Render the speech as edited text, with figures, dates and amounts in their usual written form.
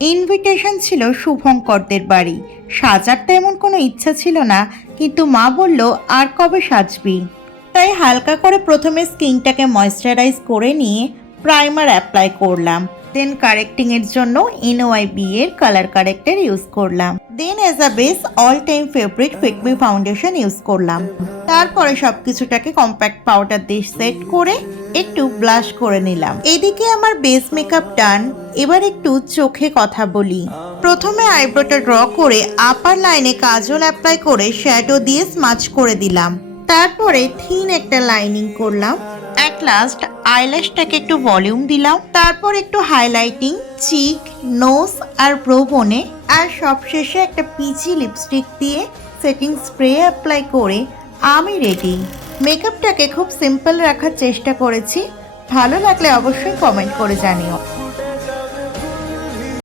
Invitation ছিল শুভঙ্করদের বাড়ি। সাজার তেমন কোনো ইচ্ছা ছিল না, কিন্তু মা বলল আর কবে সাজবি। তাই হালকা করে প্রথমে স্কিনটাকে ময়েশ্চারাইজ করে নিয়ে প্রাইমার অ্যাপ্লাই করলাম। দেন কারেক্টিংয়ের জন্য NYB এর কালার কারেক্টর ইউজ করলাম। Then as a base all time favourite Fit Me foundation use করলাম। তারপরে সবকিছুটাকে কম্প্যাক্ট পাউডার দিয়ে সেট করে একটু ব্লাশ করে নিলাম। এদিকে আমার বেস মেকআপ ডান। এবার একটু চোখে কথা বলি। প্রথমে আইব্রোটা ড্র করে আপার লাইনে কাজল অ্যাপ্লাই করে শ্যাডো দিয়ে স্মাচ করে দিলাম। তারপরে থিন একটা লাইনিং করলাম। অ্যাট লাস্ট আইল্যাশটাকে একটু ভলিউম দিলাম। তারপর একটু হাইলাইটিং চিক, নোজ আর ব্রো বোনে, আর সবশেষে একটা পিচি লিপস্টিক দিয়ে সেটিং স্প্রে অ্যাপ্লাই করে আমি রেডি। মেকআপটাকে খুব সিম্পল রাখার চেষ্টা করেছি। ভালো লাগলে অবশ্যই কমেন্ট করে জানিও।